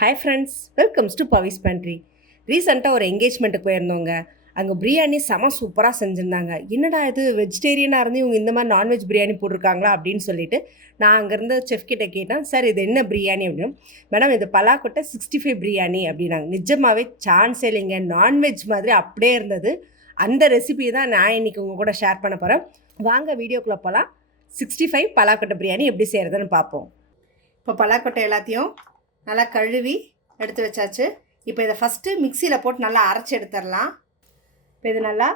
Hi friends welcomes to Pavi's pantry ரீசெண்டாக ஒரு என்கேஜ்மெண்ட்டுக்கு போயிருந்தோங்க. அங்கே பிரியாணி செம சூப்பராக செஞ்சுருந்தாங்க. என்னடா இது வெஜிடேரியனாக இருந்து இவங்க இந்த மாதிரி நான்வெஜ் பிரியாணி போட்டிருக்காங்களா அப்படின்னு சொல்லிட்டு நான் அங்கேருந்து செஃப் கிட்ட கேட்டேன். சார் இது என்ன பிரியாணி? அப்படின்னு. மேடம் இது பலாக்கொட்டை சிக்ஸ்டி ஃபைவ் பிரியாணி அப்படின்னாங்க. நிஜமாகவே சான்ஸே இல்லைங்க. நான்வெஜ் மாதிரி அப்படியே இருந்தது. அந்த ரெசிபியை தான் நான் இன்னைக்கு உங்கள் கூட ஷேர் பண்ண போகிறேன் வாங்க வீடியோக்குள்ளே போகலாம் சிக்ஸ்டி ஃபைவ் பலாக்கொட்டை பிரியாணி எப்படி செய்கிறதுன்னு பார்ப்போம். இப்போ பலாக்கொட்டை எல்லாத்தையும் நல்லா கழுவி எடுத்து வச்சாச்சு. இப்போ இதை ஃபஸ்ட்டு மிக்சியில் போட்டு நல்லா அரைச்சி எடுத்துடலாம். இப்போ இது நல்லா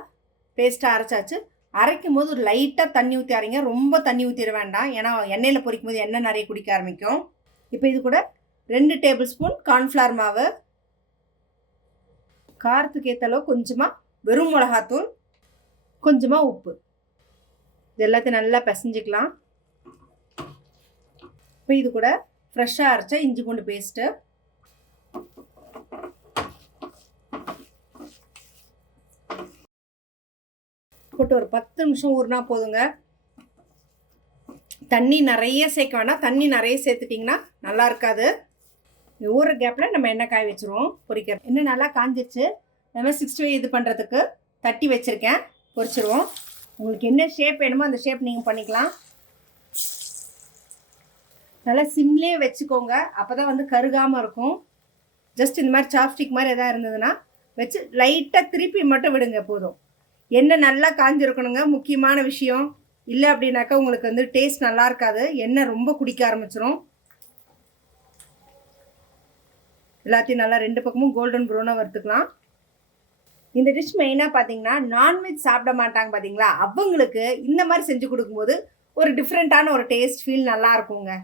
பேஸ்ட்டாக அரைச்சாச்சு. அரைக்கும் போது ஒரு லைட்டாக தண்ணி ஊற்றி அரைங்க. ரொம்ப தண்ணி ஊற்றிட வேண்டாம். ஏன்னா எண்ணெயில் பொரிக்கும் போது எண்ணெய் நிறைய குடிக்க ஆரம்பிக்கும். இப்போ இது கூட ரெண்டு டேபிள் ஸ்பூன் கார்ன்ஃப்ளவர் மாவு. காரத்துக்கு ஏற்ற அளவு கொஞ்சமாக வெறும் மிளகாத்தூள் கொஞ்சமாக உப்பு. இது எல்லாத்தையும் நல்லா பிசைஞ்சிக்கலாம். இப்போ இது கூட ஃப்ரெஷ்ஷாக அரைச்ச இஞ்சி பூண்டு பேஸ்ட்டு போட்டு ஒரு பத்து நிமிஷம் ஊறினா போதுங்க. தண்ணி நிறைய சேர்க்க வேணாம். தண்ணி நிறைய சேர்த்துட்டிங்கன்னா நல்லா இருக்காது. ஊற கேப்பில் நம்ம எண்ணெய் காய வச்சுருவோம். பொரிக்க எண்ணெய் நல்லா காஞ்சிச்சு நம்ம சிக்ஸ்டி ஃபைவ் இது பண்ணுறதுக்கு தட்டி வச்சுருக்கேன். பொரிச்சிருவோம் உங்களுக்கு என்ன ஷேப் வேணுமோ அந்த ஷேப் நீங்கள் பண்ணிக்கலாம். நல்லா சிம்லேயே வச்சுக்கோங்க. அப்போ தான் வந்து கருகாமல் இருக்கும். ஜஸ்ட் இந்த மாதிரி சாப்ஸ்டிக் மாதிரி எதாவது இருந்ததுன்னா வச்சு லைட்டாக திருப்பி மட்டும் விடுங்க போதும். எண்ணெய் நல்லா காஞ்சிருக்கணுங்க. முக்கியமான விஷயம். இல்லை அப்படின்னாக்கா உங்களுக்கு வந்து டேஸ்ட் நல்லா இருக்காது. எண்ணெய் ரொம்ப குடிக்க ஆரம்பிச்சிரும். எல்லாத்தையும் நல்லா ரெண்டு பக்கமும் கோல்டன் ப்ரௌனாக வறுத்துக்கலாம். இந்த டிஷ் மெயினாக பார்த்தீங்கன்னா நான்வெஜ் சாப்பிட மாட்டாங்க பார்த்தீங்களா அவங்களுக்கு இந்த மாதிரி செஞ்சு கொடுக்கும்போது ஒரு டிஃப்ரெண்ட்டான ஒரு டேஸ்ட் ஃபீல் நல்லா இருக்குங்க.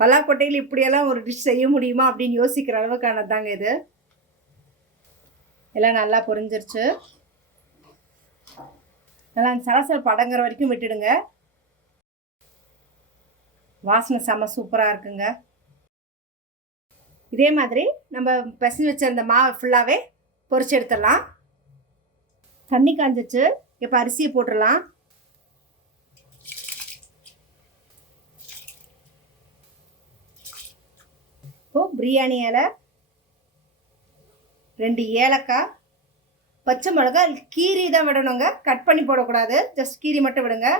பலாக்கொட்டையில் இப்படியெல்லாம் ஒரு டிஷ் செய்ய முடியுமா அப்படின்னு யோசிக்கிற அளவுக்கானது தாங்க இது. எல்லாம் நல்லா புரிஞ்சிருச்சு. நல்லா சலசல் படங்கிற வரைக்கும் விட்டுடுங்க. வாசனை செம்ம சூப்பராக இருக்குங்க. இதே மாதிரி நம்ம பிசைஞ்சு வச்ச அந்த மாவு ஃபுல்லாகவே பொறிச்சு எடுத்துடலாம். தண்ணி காஞ்சிச்சு. இப்போ அரிசியை போட்டுடலாம். பிரியாணி இலை ரெண்டு ஏலக்காய் பச்சை மிளகா கீரி தான் விடணுங்க. கட் பண்ணி போடக்கூடாது. ஜஸ்ட் கீரி மட்டும் விடுங்க.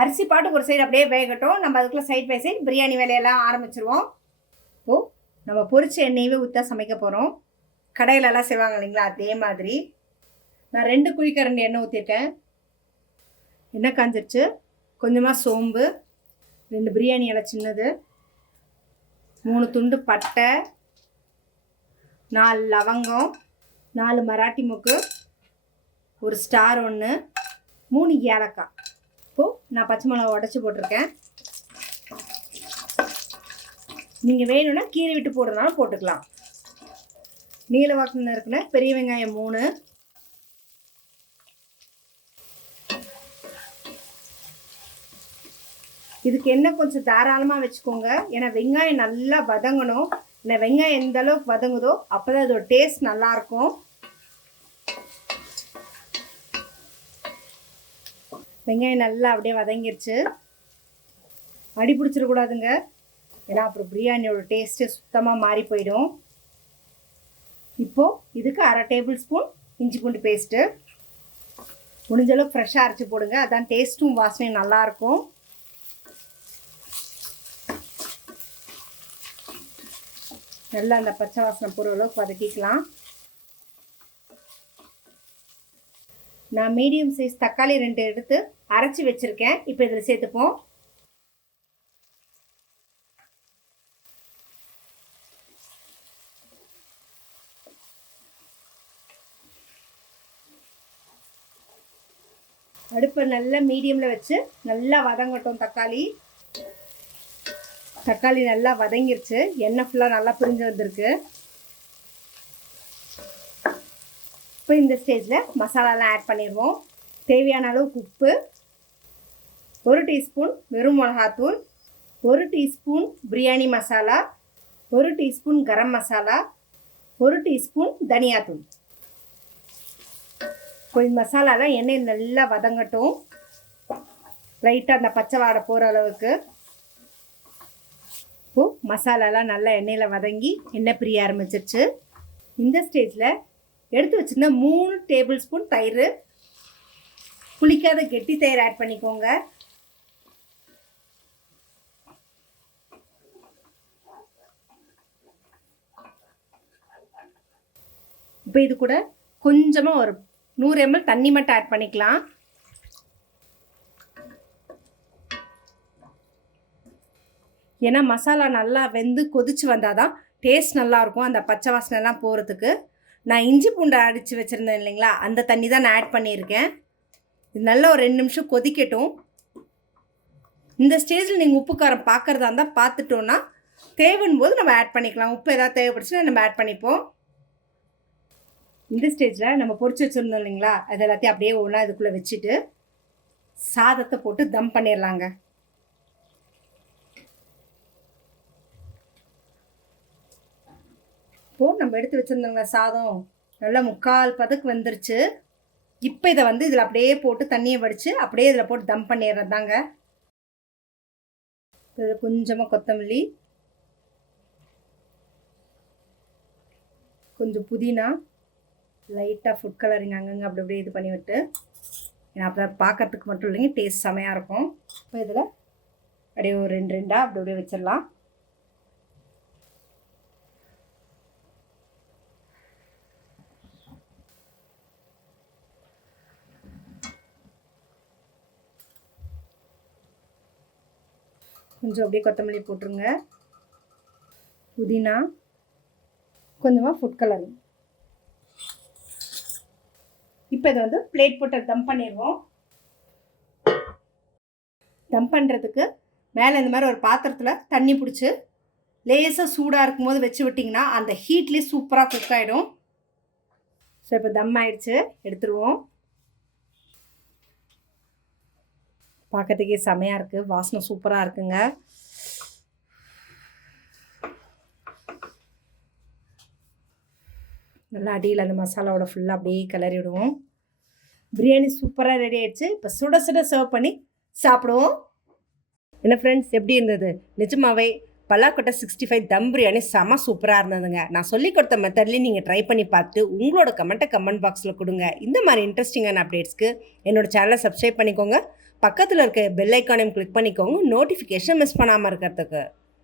அரிசி பாட்டு ஒரு சைடு அப்படியே வேகட்டும். நம்ம அதுக்குள்ளே சைட் பை சைட் பிரியாணி வேலையெல்லாம் ஆரம்பிச்சிருவோம். ஓ நம்ம பொரிச்ச எண்ணெயவே ஊற்றா சமைக்க போகிறோம் கடையிலலாம் செய்வாங்க இல்லைங்களா? அதே மாதிரி. நான் ரெண்டு குழிக்கரண்டி எண்ணெய் ஊற்றிருக்கேன் எண்ணெய் காஞ்சிருச்சு. கொஞ்சமாக சோம்பு ரெண்டு பிரியாணி இலை சின்னது. மூணு துண்டு பட்டை நாலு லவங்கம் நாலு மராட்டி மொக்கு ஒரு ஸ்டார் ஒன்று மூணு ஏலக்காய். இப்போது நான் பச்சை மிளகா உடச்சி போட்டிருக்கேன். நீங்கள் வேணும்னா கீரை விட்டு போடுறதுனால போட்டுக்கலாம். நீல வாக்கில் இருக்கிற பெரிய வெங்காயம் மூணு இதுக்கு என்ன கொஞ்சம் தாராளமாக வச்சுக்கோங்க. ஏன்னா வெங்காயம் நல்லா வதங்கணும். இல்லை வெங்காயம் எந்த அளவுக்கு வதங்குதோ அப்போ தான் அதோட டேஸ்ட் நல்லாயிருக்கும் வெங்காயம் நல்லா அப்படியே வதங்கிருச்சு. அடி பிடிச்சிடக்கூடாதுங்க ஏன்னா அப்புறம் பிரியாணியோட டேஸ்ட்டு சுத்தமாக மாறி போயிடும். இப்போது இதுக்கு அரை டேபிள் ஸ்பூன் இஞ்சி பூண்டு பேஸ்ட்டு முடிஞ்சளவு ஃப்ரெஷ்ஷாக அரைச்சி போடுங்க. அதான் டேஸ்ட்டும் வாசனையும் நல்லாயிருக்கும் நல்லா அந்த பச்சை வாசனை போகிற அளவுக்கு வதக்கிக்கலாம். நான் மீடியம் சைஸ் தக்காளி ரெண்டு எடுத்து அரைச்சி வச்சுருக்கேன். இப்போ இதில் சேர்த்துப்போம். அடுப்பை நல்லா மீடியமில் வச்சு நல்லா வதங்கட்டும் தக்காளி. தக்காளி நல்லா வதங்கிருச்சு. எண்ணெய் ஃபுல்லாக நல்லா பிரிஞ்சு வந்திருக்கு. இப்போ இந்த ஸ்டேஜில் மசாலாலாம் ஆட் பண்ணிடுவோம் தேவையான அளவுக்கு உப்பு ஒரு டீஸ்பூன் வெறும் மிளகாத்தூள் ஒரு டீஸ்பூன் பிரியாணி மசாலா ஒரு டீஸ்பூன் கரம் மசாலா ஒரு டீஸ்பூன் தனியாத்தூள். கொஞ்சம் மசாலாலாம் எண்ணெய் நல்லா வதங்கட்டும். லைட்டாக அந்த பச்சை வாடை போகிற அளவுக்கு. இப்போது மசாலாலாம் நல்லா எண்ணெயில் வதங்கி எண்ணெய் பிரிய ஆரம்பிச்சிருச்சு. இந்த ஸ்டேஜில் எடுத்து வச்சிருந்த மூணு டேபிள் ஸ்பூன் தயிர். புளிக்காத கெட்டி தயிர் ஆட் பண்ணிக்கோங்க. இப்போ இது கூட கொஞ்சமாக ஒரு நூறு எம்எல் தண்ணி மட்டும் ஆட் பண்ணிக்கலாம். ஏன்னா மசாலா நல்லா வெந்து கொதிச்சு வந்தால் தான் டேஸ்ட் நல்லாயிருக்கும். அந்த பச்சை வாசனைலாம் போகிறதுக்கு நான் இஞ்சி பூண்டை அடித்து வச்சுருந்தேன் இல்லைங்களா? அந்த தண்ணி தான் நான் ஆட் பண்ணியிருக்கேன். இது நல்லா ஒரு ரெண்டு நிமிஷம் கொதிக்கட்டும். இந்த ஸ்டேஜில் நீங்கள் உப்பு காரம் பார்க்குறதா இருந்தால் பார்த்துட்டோன்னா தேவைன்னு போது நம்ம ஆட் பண்ணிக்கலாம். உப்பு ஏதாவது தேவைப்படுச்சுன்னா நம்ம ஆட் பண்ணிப்போம். இந்த ஸ்டேஜில் நம்ம பொறிச்சு வச்சுருந்தோம் இல்லைங்களா? அது எல்லாத்தையும் அப்படியே ஒன்றா இதுக்குள்ளே வச்சுட்டு சாதத்தை போட்டு தம் பண்ணிடலாங்க. இப்போது நம்ம எடுத்து வச்சுருந்தோங்க சாதம் நல்லா முக்கால் பதுக்கு வந்துருச்சு. இப்போ இதை வந்து இதில் அப்படியே போட்டு தண்ணியை வடித்து அப்படியே இதில் போட்டு தம் பண்ணிடுறது தாங்க இதில் கொஞ்சமாக கொத்தமல்லி கொஞ்சம் புதினா லைட்டாக ஃபுட் கலரிங் அங்கங்கே அப்படி அப்படியே இது பண்ணி விட்டு ஏன்னா அப்போ பார்க்கறதுக்கு மட்டும் இல்லைங்க டேஸ்ட் செமையாக இருக்கும். இப்போ இதில் அப்படியே ஒரு ரெண்டு ரெண்டாக அப்படி அப்படியே வச்சிடலாம். கொஞ்சம் அப்படியே கொத்தமல்லி போட்டுருங்க. புதினா கொஞ்சமாக ஃபுட் கலரிங் இப்போ இதை வந்து பிளேட் போட்டு தம் பண்ணிடுவோம். தம் பண்ணுறதுக்கு மேலே இந்த மாதிரி ஒரு பாத்திரத்தில் தண்ணி பிடிச்சி லேசாக சூடாக இருக்கும்போது வச்சு விட்டிங்கன்னா அந்த ஹீட்லேயே சூப்பராக குக் ஆகிடும் ஸோ இப்போ தம் ஆயிடுச்சு. எடுத்துருவோம். பார்க்கறதுக்கே செமையாக இருக்குது வாசனை சூப்பராக இருக்குங்க. நல்லா அடியில் அந்த மசாலாவோட ஃபுல்லாக அப்படியே கிளறி விடுவோம். பிரியாணி சூப்பராக ரெடி ஆயிடுச்சு. இப்போ சுட சுட சர்வ் பண்ணி சாப்பிடுவோம். என்ன ஃப்ரெண்ட்ஸ் எப்படி இருந்தது? நிஜமாவே பல்லாக்கொட்டை சிக்ஸ்டி ஃபைவ் தம் பிரியாணி செம சூப்பராக இருந்ததுங்க. நான் சொல்லி கொடுத்த மெத்தட்லேயும் நீங்கள் ட்ரை பண்ணி பார்த்து உங்களோட கமெண்ட்டை கமெண்ட் பாக்ஸில் கொடுங்க. இந்த மாதிரி இன்ட்ரெஸ்டிங்கான அப்டேட்ஸ்க்கு என்னோட சேனலை சப்ஸ்கிரைப் பண்ணிக்கோங்க. பக்கத்தில் இருக்க பெல் ஐக்கானையும் கிளிக் பண்ணிக்கோங்க. நோட்டிஃபிகேஷன் மிஸ் பண்ணாமல் இருக்கிறதுக்கு.